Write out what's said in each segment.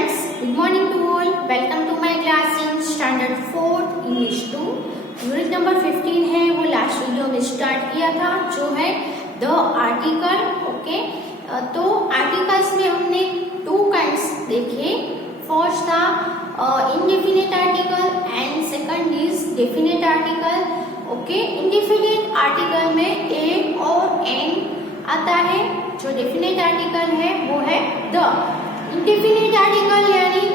friends, good morning to all. Welcome to my class in standard 4 English 2. Unit number 15 है, वो last video में start किया था, जो है द आर्टिकल. ओके, तो आर्टिकल्स में हमने टू काइंड्स देखे. फर्स्ट था indefinite article and second is definite article. Okay, indefinite article में ए और एन आता है. जो डेफिनेट आर्टिकल है वो है द. इंडेफिनेट आर्टिकल यानी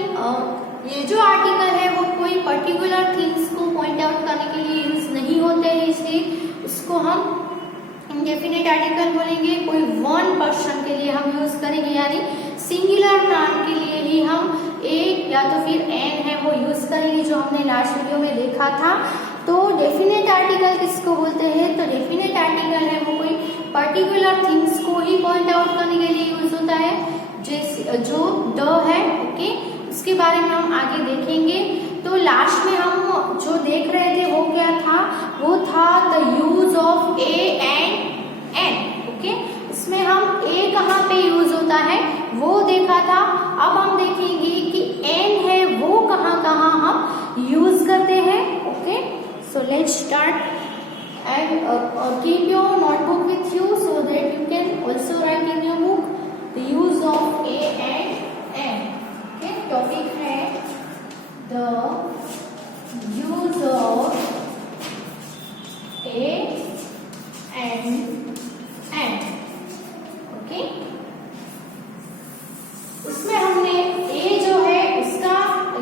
ये जो आर्टिकल है वो कोई पर्टिकुलर थिंग्स को पॉइंट आउट करने के लिए यूज नहीं होते हैं, इसलिए उसको हम इंडेफिनेट आर्टिकल बोलेंगे. कोई वन पर्सन के लिए हम यूज करेंगे, यानी सिंगुलर नाउन के लिए ही हम ए या तो फिर एन है वो यूज करेंगे, जो हमने लास्ट वीडियो में देखा था. तो डेफिनेट आर्टिकल किसको बोलते हैं? तो डेफिनेट आर्टिकल है वो कोई पर्टिकुलर थिंग्स को ही पॉइंट आउट करने के लिए यूज होता है, जो द है. ओके, उसके बारे में हम आगे देखेंगे. तो लास्ट में हम जो देख रहे थे वो क्या था? वो था the use of a and an. Okay, इसमें हम ए कहाँ पे यूज होता है वो देखा था. अब हम देखेंगे कि एन है वो कहाँ कहाँ हम यूज करते हैं. Okay, so let's start and keep your notebook with you so that you can also write in your book the use of a and n. Okay, topic है the use of a and n. Okay, उसमें हमने a जो है उसका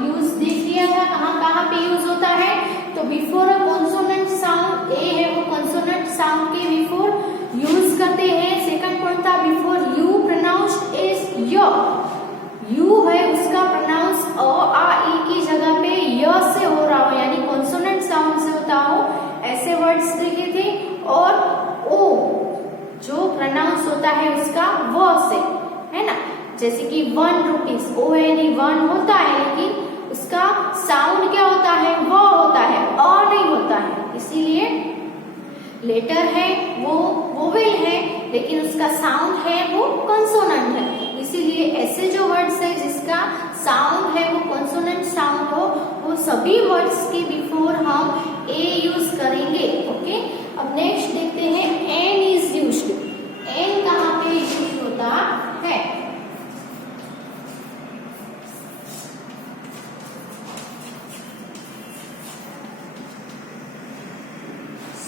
use देख लिया था, कहाँ कहाँ पे यूज होता है. तो बिफोर अ कॉन्सोनेंट साउंड ए है वो कॉन्सोनेंट साउंड के बिफोर यूज करते हैं. सेकंड पॉइंट था बिफोर यू प्रोनाउंस्ड इज य. यू है उसका प्रोनाउंस अ आ ई की जगह पे य से हो रहा हो, यानी कॉन्सोनेंट साउंड से होता हो, ऐसे वर्ड्स देखे थे. और ओ जो प्रोनाउंस होता है उसका व से, है ना. जैसे कि 1 रुपीज, ओ यानी 1 होता है, लेकिन उसका साउंड क्या होता है? वो होता है, अ नहीं होता है. इसीलिए लेटर है वो वोवेल है, लेकिन उसका साउंड है वो कॉन्सोनेंट है. इसीलिए ऐसे जो वर्ड्स है जिसका साउंड है वो कॉन्सोनेंट साउंड हो, वो सभी वर्ड्स के बिफोर हम ए यूज करेंगे. ओके, अब नेक्स्ट देखते हैं एन इज यूज्ड. एन कहाँ पे यूज होता है?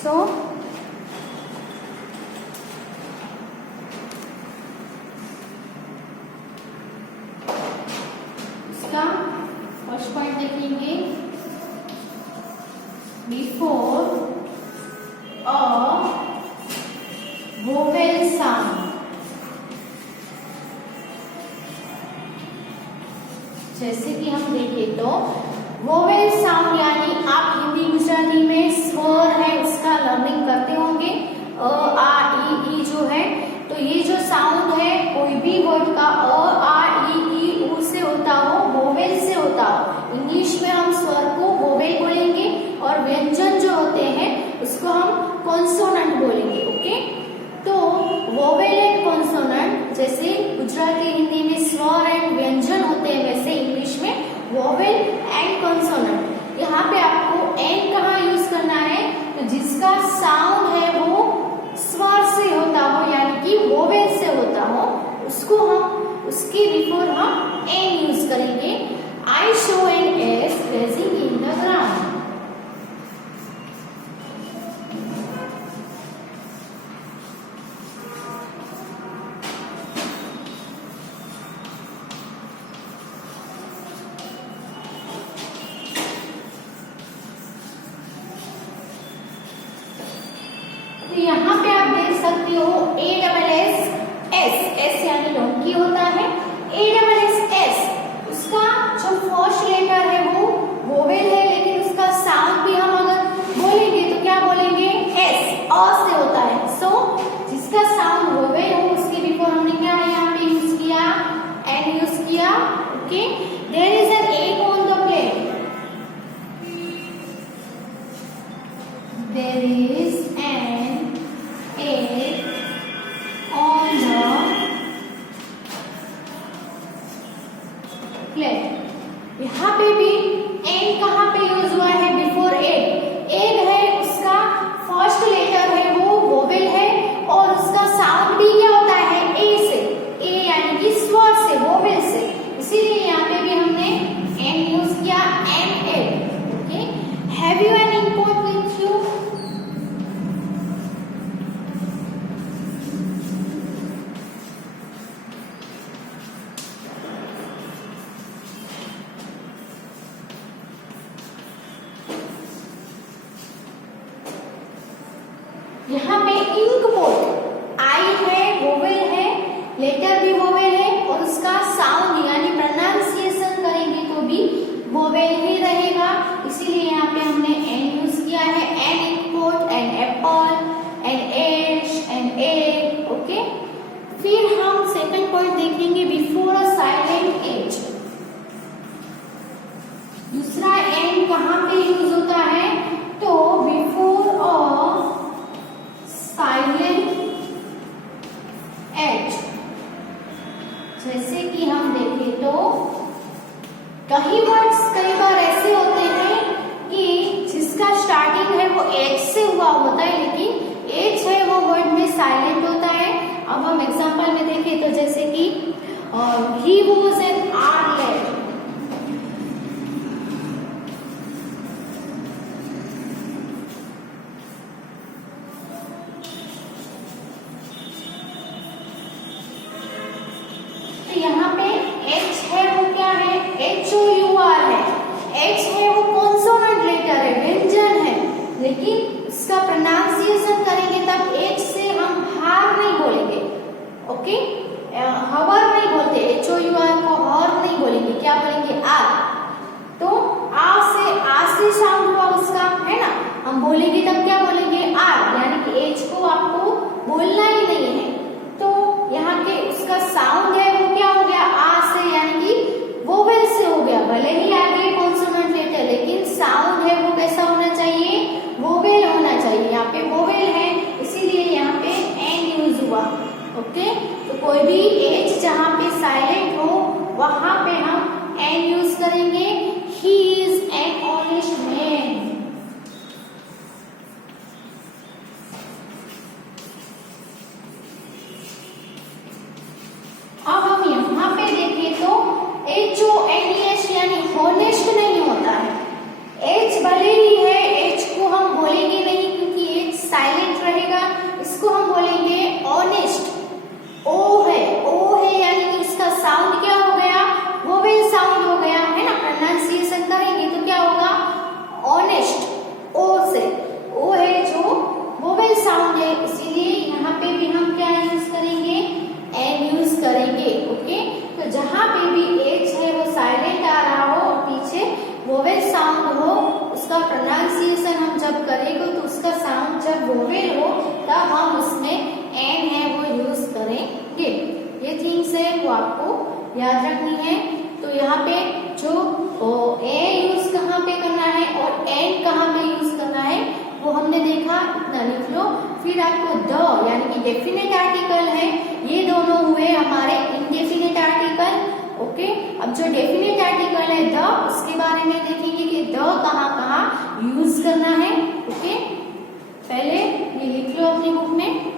So, इसका फर्स्ट पॉइंट देखेंगे बिफोर अ वोवेल साउंड. जैसे कि हम देखें तो वोवेल साउंड यानी आप हिंदी गुजराती में स्वर है उसका लर्निंग करते होंगे. अ आ ई जो है, तो ये जो साउंड है कोई भी वर्ड का अ आ ई ऊ से होता हो, वोवेल से होता हो. इंग्लिश में हम स्वर को वोवेल बोलेंगे और व्यंजन जो होते हैं उसको हम कॉन्सोनेंट बोलेंगे. ओके, तो वोवेल एंड कॉन्सोनेंट, जैसे गुजराती हिंदी में स्वर एंड व्यंजन होते हैं, वैसे इंग्लिश में वोवेल एंड कॉन्सोनेंट. यहाँ पे आपको एन कहाँ यूज करना है? तो जिसका साउंड है वो स्वर से होता हो, यानी कि वोवेल से होता हो, उसको हम उसके बिफोर हम एन यूज करेंगे. I show N S placing in the ground. तो यहाँ पे आप देख सकते हो A double S S. S यानी डोंकी होता है. ए डबल एस एस, उसका जो फर्स्ट लेटर है वो वोवेल है, लेकिन उसका साउंड भी हम अगर बोलेंगे तो क्या बोलेंगे? एस, अ से होता है. सो जिसका साउंड वोवेल हो उसके बिफोर हमने क्या यहाँ पे यूज किया? एन यूज किया. Okay, there is an egg on the plate. There is egg on the plate. यहाँ पे भी एन कहाँ पे यूज हुआ है? Before egg. एग है उसका फर्स्ट लेटर है वो वोवेल है और उसका साउंड भी क्या होता है? ए से। ए यानी कि स्वर से, वोवेल से, इसीलिए यहाँ पे भी हमने एन यूज किया, an egg. Okay, have you an import with you? यहाँ पे इंक बोर्ड, आई है, वोवेल है, लेटर भी वोवेल है और उसका साउंड यानी प्रोनाउंसिएशन करेंगे तो भी वोवेल ही रहेगा, इसीलिए यहाँ पे हमने एन यूज किया है। An import, an apple, an ash, an egg. Okay, फिर हम सेकंड पॉइंट देखेंगे, बिफोर अ साइलेंट एज। दूसरा एन कहाँ पे यूज होता है? तो बिफोर अ साइलेंट एज। जैसे कि हम देखें तो कई वर्ड्स कई बार ऐसे होते हैं कि जिसका स्टार्टिंग है वो एच से हुआ होता है, लेकिन एच है वो वर्ड में साइलेंट होता है। अब हम एग्जांपल में देखें तो जैसे कि ही वाज एन आर्टलेट। यहाँ पे H है वो क्या है? HOUR है। H है वो कॉन्सोनेंट लेटर है, व्यंजन है, लेकिन इसका प्रोनाउंसिएशन करेंगे तब H से हम हार नहीं बोलेंगे। ओके, हवर नहीं बोलते, HOUR को हर नहीं बोलेंगे, क्या बोलेंगे? आर। तो आ से साउंड हुआ उसका, है ना, हम बोलेंगे तब क्या बोलेंगे? आर, यानी कि H को आपको बोलना ही नहीं है। तो यहाँ के उसका साउंड है वो क्या हो गया? आ से, यानी कि वोवेल से हो गया। भले ही आगे कॉन्सोनेंट लेटर, लेकिन साउंड है वो कैसा होना चाहिए? वोवेल होना चाहिए। यहाँ पे वोवेल है, इसीलिए यहाँ पे एन यूज हुआ। ओके, तो कोई भी एच जहाँ पे साइलेंट हो वहां पे हम एन यूज करेंगे। He is an honest man. अब हम यहाँ पे देखें तो HONEST यानी हॉनेस्ट नहीं होता है। H भले ही है, H को हम बोलेंगे नहीं क्योंकि H साइलेंट रहेगा, इसको हम बोलेंगे ऑनेस्ट। O है यानी कि उसका साउंड क्या हो गया? वोवेल साउंड हो गया, है ना। प्रोनाउंसिएशन करेंगे तो क्या होगा? ऑनेस्ट। O से, O है जो वोवेल साउंड है, इसीलिए यहाँ पे भी हम क्या यूज करेंगे? एन यूज करेंगे। ओके, तो जहां पे भी एच है वो साइलेंट आ रहा हो और पीछे वोवेल साउंड हो, उसका प्रोनाउंसिएशन हम जब करेंगे तो उसका साउंड जब वोवेल हो तब हम उसमें एन है वो यूज करेंगे। ये थिंग्स है वो आपको याद रखनी है। तो यहाँ पे जो ए यूज कहाँ पे करना है और एन कहाँ पे यूज करना है वो हमने देखा, इतना लिख लो। फिर आपको द यानी कि डेफिनेट आर्टिकल है, ये दोनों हुए हमारे इनडेफिनेट आर्टिकल। ओके, अब जो डेफिनेट आर्टिकल है द, उसके बारे में देखेंगे कि द कहाँ कहाँ यूज करना है। ओके, पहले ये लिख लो अपनी बुक में।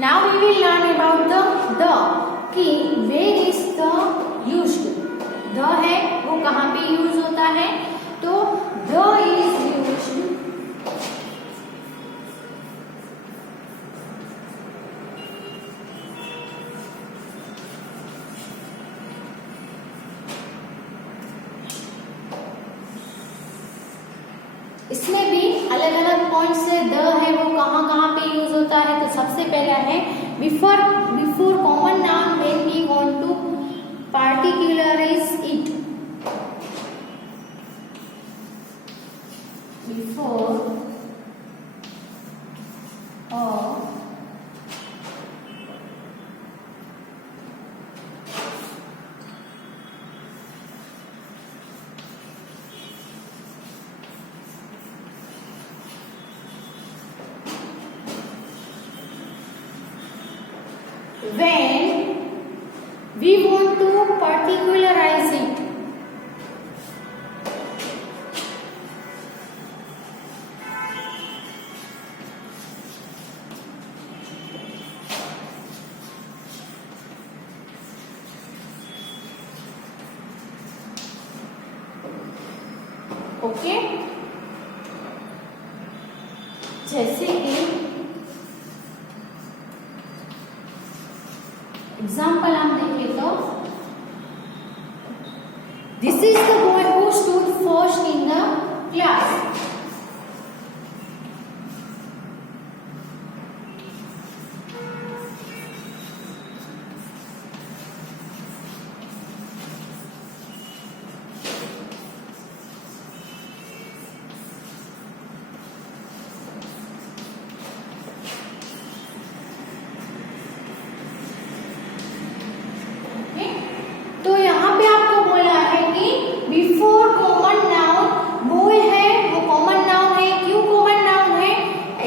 Now we will learn about the कि where is the used। the है वो कहाँ पे यूज होता है? तो the is used इसमें भी अलग अलग पॉइंट से द है वो कहाँ कहाँ पे यूज होता है। तो सबसे पहला है before common noun when we want to particularize it. Before or when we want to particularize it. Okay, जैसे कि एग्जाम्पल हम देखें तो this is the boy who stood first in the class. तो यहाँ पे आपको बोला है कि बिफोर कॉमन नाउन बॉय है, वो कॉमन नाउन है. क्यों कॉमन नाउन है?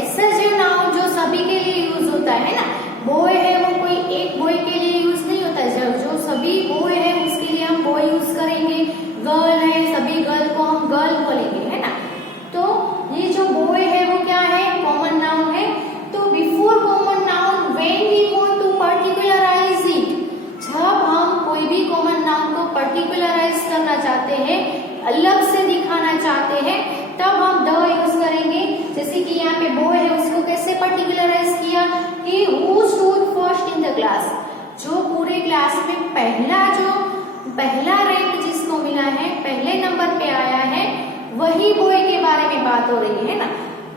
ऐसा जो नाउन जो सभी के लिए यूज होता है ना, बॉय है वो कोई एक बॉय के लिए यूज नहीं होता है. जो सभी बॉय है उसके लिए हम बॉय यूज करेंगे. गर्ल है, सभी गर्ल को हम गर्ल बोलेंगे, है ना. तो ये जो बॉय है वो क्या है? कॉमन नाउन है. तो before common noun when we want to particularise it, जब हम कोई भी कॉमन नाउन को पर्टिकुलराइज करना चाहते हैं, अलग से दिखाना चाहते हैं, तब हम द यूज करेंगे. जैसे कि यहाँ पे बॉय है, उसको कैसे पर्टिकुलराइज किया कि who stood first in the class, जो पूरे क्लास में पहला रैंक जिसको मिला है, पहले नंबर पे आया है, वही बॉय के बारे में बात हो रही है ना.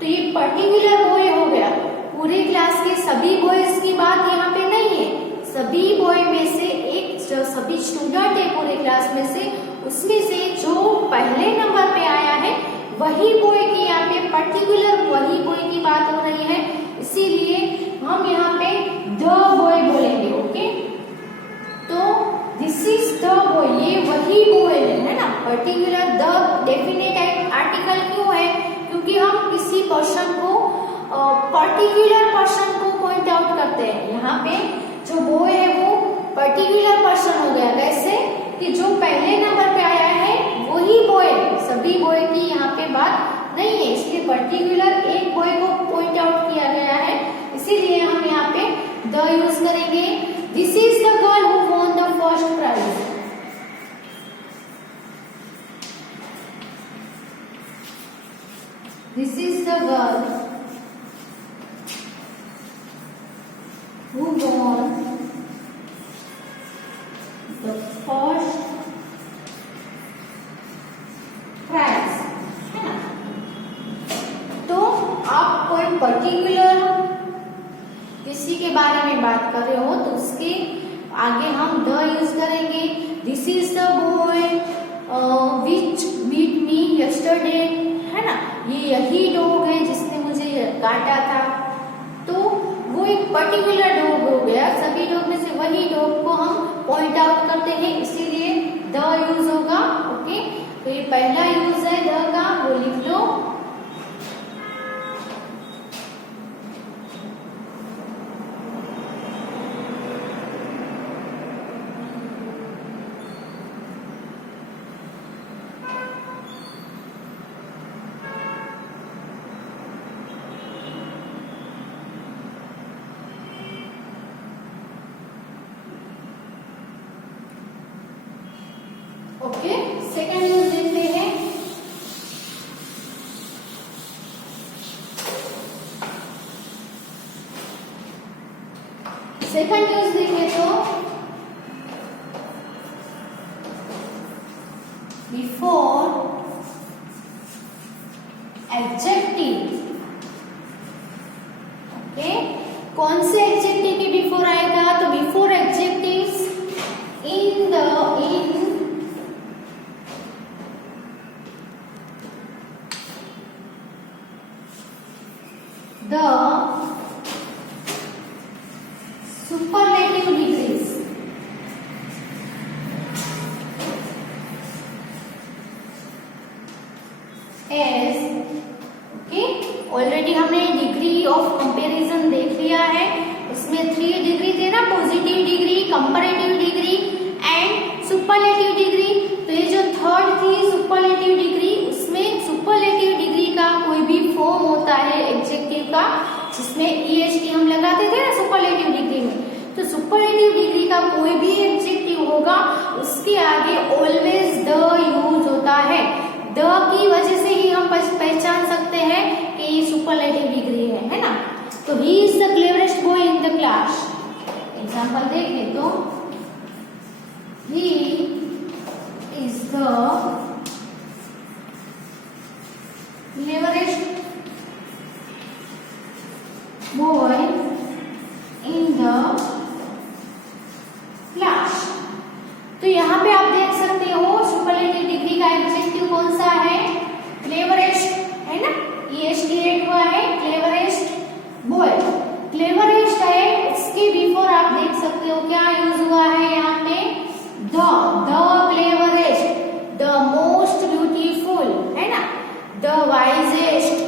तो ये पर्टिकुलर बॉय हो गया. पूरे क्लास के सभी बॉयज की बात यहाँ पे नहीं है. सभी बॉय में से एक, जो सभी स्टूडेंट है पूरे क्लास में से, उसमें से जो पहले नंबर पे आया है वही बॉय की यहाँ पे पर्टिकुलर वही बॉय की बात हो रही है. इसीलिए हम यहाँ पे द बॉय बोलेंगे. ओके, तो दिस इज द बॉय, ये वही बॉय है ना. पर्टिकुलर द डेफिनेट आर्टिकल क्यों है? क्योंकि हम किसी पर्सन को पर्टिकुलर पर्सन को पॉइंट आउट करते हैं. यहाँ पे जो बॉय है वो पर्टिकुलर पर्सन हो गया. कैसे? कि जो पहले नंबर पे आया है वही बॉय है, सभी बॉय की यहाँ पे बात नहीं है. इसलिए पर्टिकुलर एक बॉय को पॉइंट आउट किया गया है, इसीलिए हम यहाँ पे द यूज करेंगे. This is the girl who won the first prize. This is the girl who won the first prize, है ना. तो आप कोई पर्टिकुलर किसी के बारे में बात कर रहे हो तो उसके आगे हम द यूज करेंगे. This is the boy which beat me yesterday, है ना. ये यही डॉग है जिसने मुझे काटा था. तो वो एक पर्टिकुलर डॉग हो गया. सभी डॉग में से वही डॉग को हम पॉइंट आउट करते हैं, इसीलिए द यूज होगा. ओके, तो ये पहला यूज है द का, वो लिख लो. ओके, सेकंड यूज देखते हैं. सेकंड यूज देखें तो बिफोर एडजेक्टिव. ओके, कौन से एडजेक्टिव के before superlative degrees. As okay, already हमने डिग्री ऑफ कंपैरिजन देख लिया है, उसमें 3 डिग्री थे ना, positive degree, comparative degree and superlative degree. तो ये जो थर्ड थी सुपरलेटिव डिग्री, उसमें सुपरलेटिव डिग्री का कोई भी फॉर्म होता है एडजेक्टिव का, जिसमें EST हम लगाते थे ना सुपरलेटिव डिग्री में, तो सुपरलेटिव डिग्री का कोई भी एडजेक्टिव होगा उसके आगे ऑलवेज द यूज होता है। द की वजह से ही हम पहचान सकते हैं कि ये सुपरलेटिव डिग्री है ना। तो he is the cleverest boy in the class. Example देखें तो he is the cleverest boy in the class. तो यहाँ पे आप देख सकते हो सुपरलेटिव डिग्री का एडजेक्टिव कौन सा है, क्लेवरेस्ट है ना, EST ऐड हुआ है, क्लेवरेस्ट बॉय। क्लेवरेस्ट है, उसके बिफोर आप देख सकते हो क्या यूज हुआ है यहाँ पे, the cleverest, the most beautiful है ना, the wisest,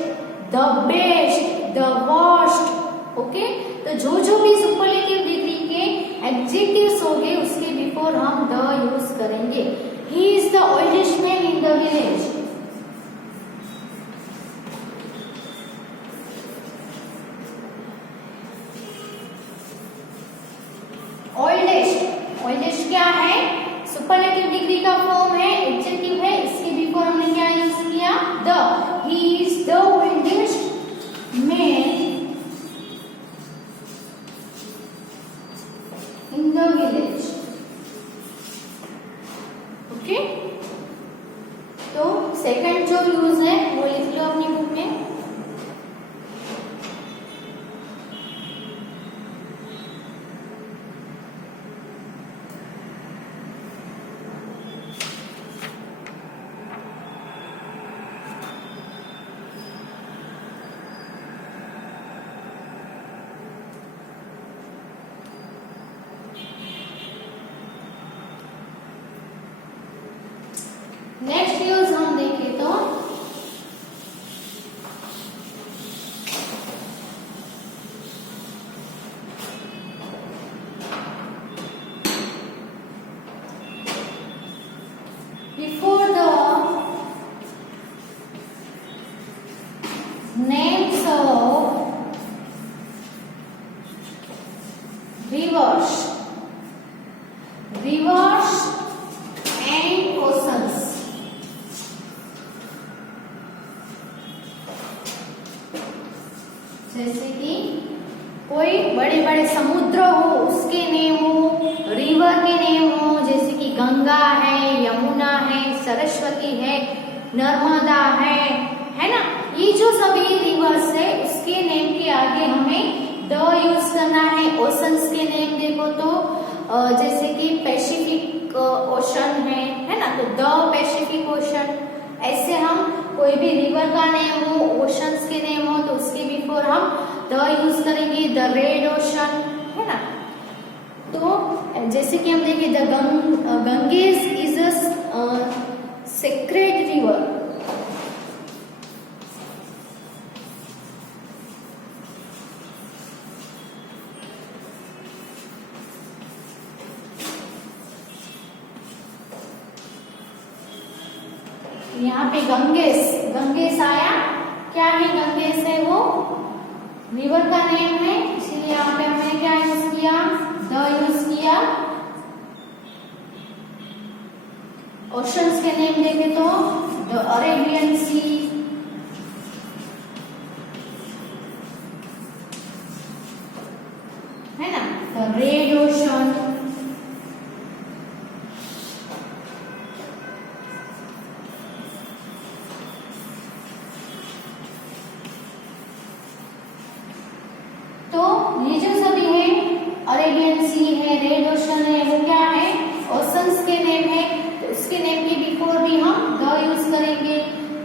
the best, the worst. Okay, तो जो भी सुपरलेटिव डिग्री के एडजेक्टिव्स होंगे उसके बिफोर हम द यूज करेंगे। He is the oldest man in the village. Oldest क्या है, सुपरलेटिव डिग्री का फॉर्म है, एडजेक्टिव है, इसके बिफोर हमने क्या यूज किया, the. He is the oldest man in the village. Okay, तो सेकंड जो यूज है वो लिख लो अपनी बुक में। नेक्स्ट यूज हम देखें तो before the names of reverse and oceans. जैसे कि कोई बड़े बड़े समुद्र हो उसके नेम हो, रिवर के नेम हो, जैसे कि गंगा है, यमुना है, सरस्वती है, नर्मदा है ना, ये जो सभी रिवर्स है उसके नेम के आगे हमें द यूज करना है। ओशंस के नेम देखो तो जैसे कि पैसिफिक ओशन है ना, तो द पैसिफिक ओशन। ऐसे हम कोई भी रिवर का नेम हो, ओशंस के नेम हो, तो उसके बिफोर हम द यूज करेंगे, द रेड ओशन है ना। तो जैसे कि हम देखें the Ganges is a sacred river. यहाँ पे गंगेश आया, क्या है गंगेश है, वो रिवर का नेम है, इसीलिए यहाँ पे हमने क्या यूज किया, द यूज किया। ओशंस के नेम देखें तो द अरेबियन सी है ना, द रेड ओशन, ये जो सभी है, अरेबियन सी है, रेड ओशन है, वो क्या है, ओशंस के नेम है, तो उसके नेम के बिफोर भी हम द यूज करेंगे।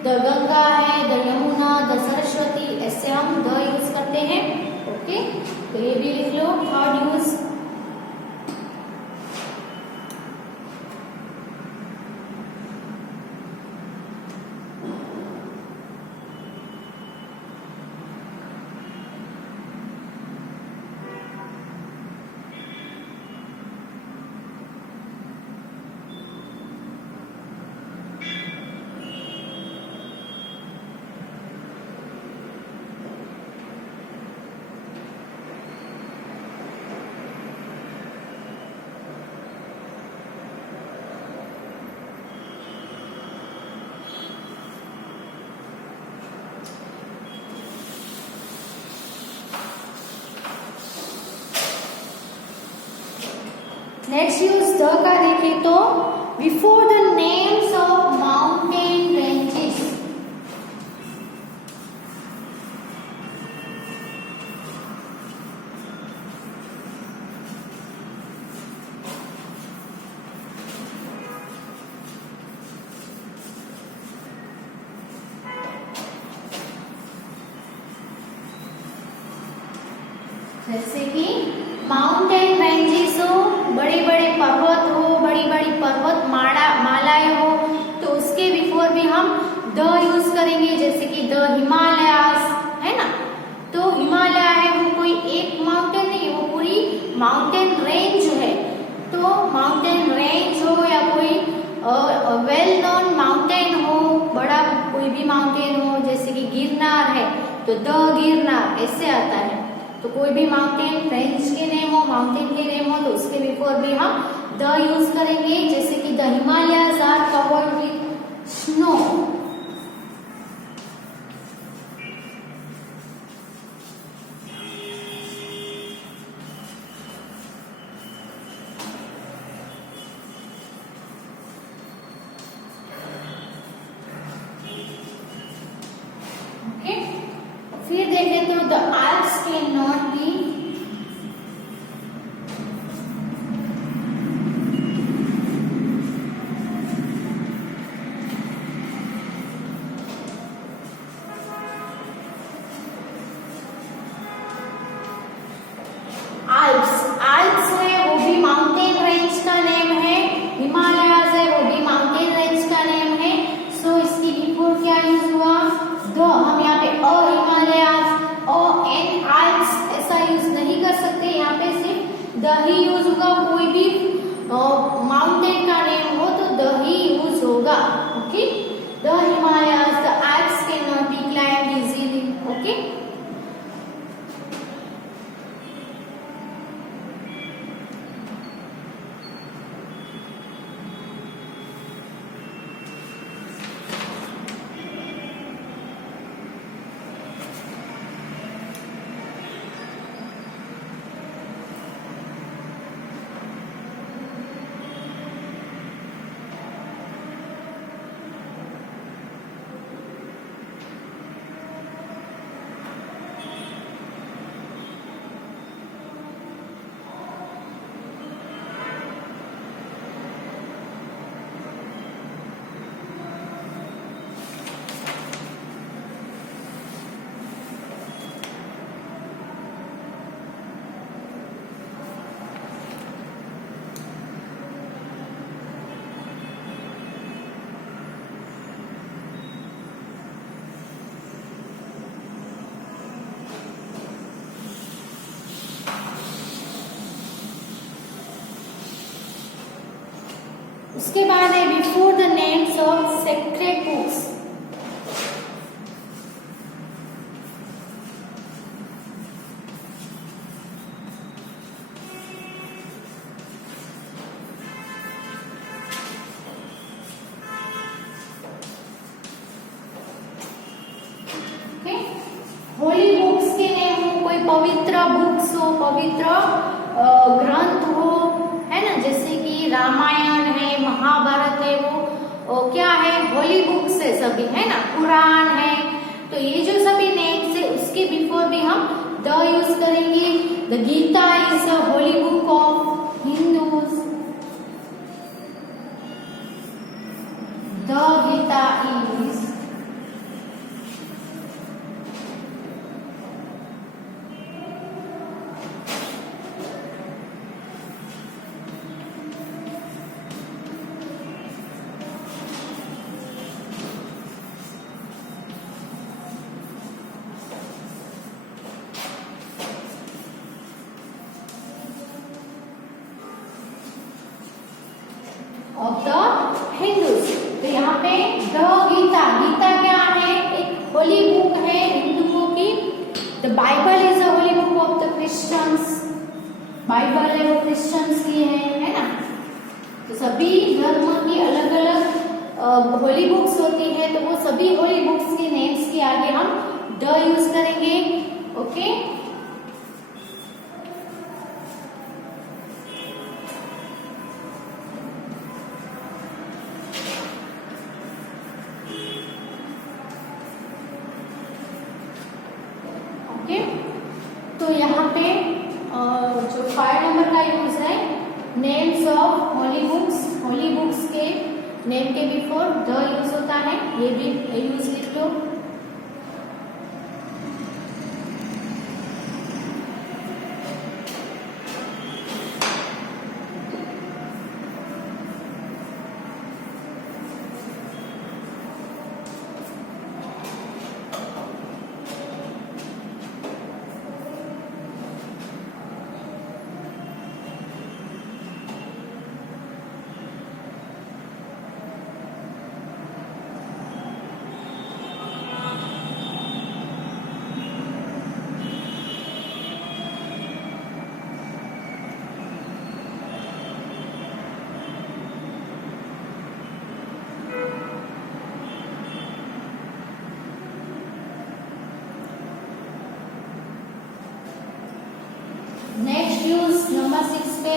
द गंगा है, द यमुना, द सरस्वती, ऐसे हम द यूज करते हैं। ओके, तो ये भी लिख लो, third use. Next use the का देखें तो before the names of mountain ranges. जैसे कि माउंटेन रेंजेस हो, बड़े बड़े पर्वत हो, बड़ी बड़ी पर्वत मालाएं हो, तो उसके बिफोर भी हम द यूज करेंगे। जैसे कि द हिमालयास है ना, तो हिमालय है वो कोई एक माउंटेन नहीं है, वो पूरी माउंटेन रेंज है। तो माउंटेन रेंज हो या कोई वेल नोन माउंटेन हो, बड़ा कोई भी माउंटेन हो, जैसे कि गिरनार है तो द गिरनार ऐसे आता है। तो कोई भी माउंटेन रेंज के नेम हो, माउंटेन के नेम हो, तो उसके बिफोर भी हम द यूज करेंगे। जैसे कि the Himalayas are covered with snow. Okay, फिर देखें तो the Alps can not be Alps है वो भी माउंटेन रेंज का नेम है, हिमालयाज है वो भी माउंटेन रेंज का नेम है। सो इसकी बिफोर क्या यूज हुआ? द। हम यहाँ पे अ हिमालयाज और एन आल्प्स ऐसा यूज नहीं कर सकते, यहाँ पे सिर्फ द ही यूज होगा। कोई भी माउंटेन का नेम हो तो द ही यूज होगा। Okay, the Himalayas, the Alps can not B climbed easily. Okay, उसके बाद है before the names of sacred books. Holy books के नेम हो, कोई पवित्र बुक्स हो, पवित्र ग्रंथ हो, है ना, जैसे कि रामायण है, महाभारत है, वो क्या है? होली बुक्स है सभी, है ना, कुरान है। तो ये जो सभी नेम्स है उसके बिफोर भी हम द यूज करेंगे। The Gita is a holy book of Hindus. The Gita is of the Hindus. तो यहाँ पे द गीता, गीता क्या है? एक होली बुक है हिंदुओं की। The Bible is a holy book of the Christians. Bible है वो क्रिश्चियंस की है ना। तो सभी धर्म की अलग अलग होली बुक्स होती है, तो वो सभी होली बुक्स के नेम्स के आगे हम द यूज करेंगे। Okay, names of holy books के नेम के बिफोर द यूज होता है, ये भी यूज लिख लो। नेक्स्ट यूज नंबर 6 पे,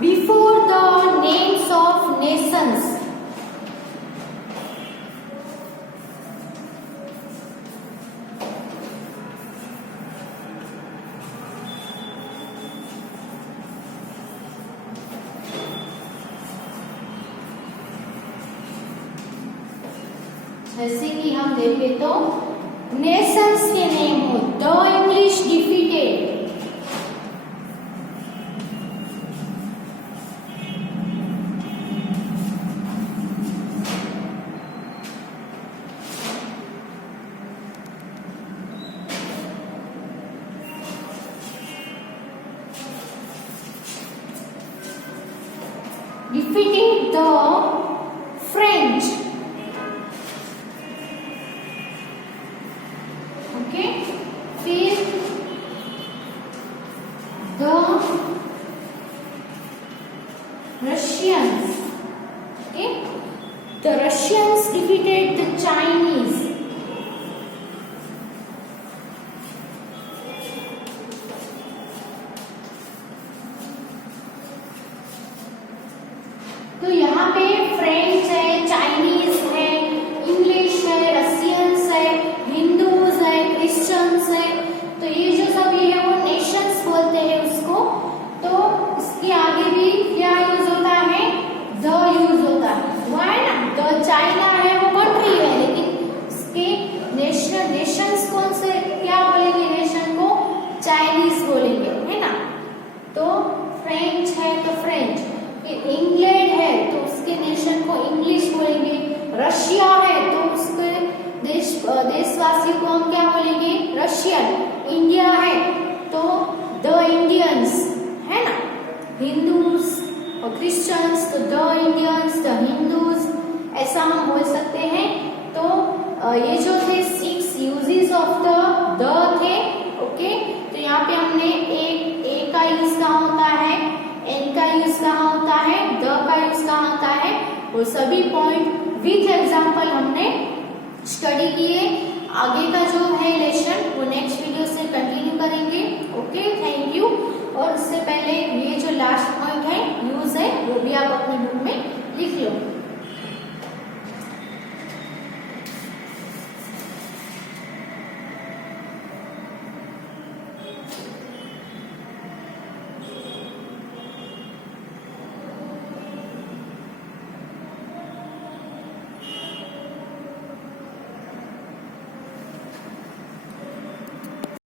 before the names of Nations. जैसे कि हम देखें तो नेशंस के नेम हो, the English defeated, defeated the French, okay, फिर the Russians, okay, the Russians defeated the Chinese, तो यहाँ पे फ्रेंच है, चाइनीज है, इंग्लिश है, रशियंस है, हिंदूज है, क्रिश्चियंस है, तो ये जो सभी है वो नेशंस बोलते हैं उसको। तो इसके आगे भी क्या यूज होता है, द यूज होता है, वो है ना, द चाइना है वो कंट्री है, लेकिन इसके नेशंस कौन से क्या बोलेंगे, नेशन को चाइनीज बोलेंगे, है ना। तो फ्रेंच है तो फ्रेंच, इंग्लैंड है तो उसके नेशन को इंग्लिश बोलेंगे, रशिया है तो उसके देशवासियों को हम क्या बोलेंगे, रशियन, इंडिया है तो द इंडियंस, है ना, हिंदूज और क्रिश्चियंस तो द इंडियंस, द हिंदूज, ऐसा हम बोल सकते हैं। तो ये जो थे 6 यूजेस ऑफ द थे, ओके। तो यहाँ पे हमने ए का यूज कहाँ होता है, एन का यूज कहाँ होता है, द का यूज कहाँ होता है, वो सभी पॉइंट विथ एग्जाम्पल हमने स्टडी किए। आगे का जो है लेसन वो नेक्स्ट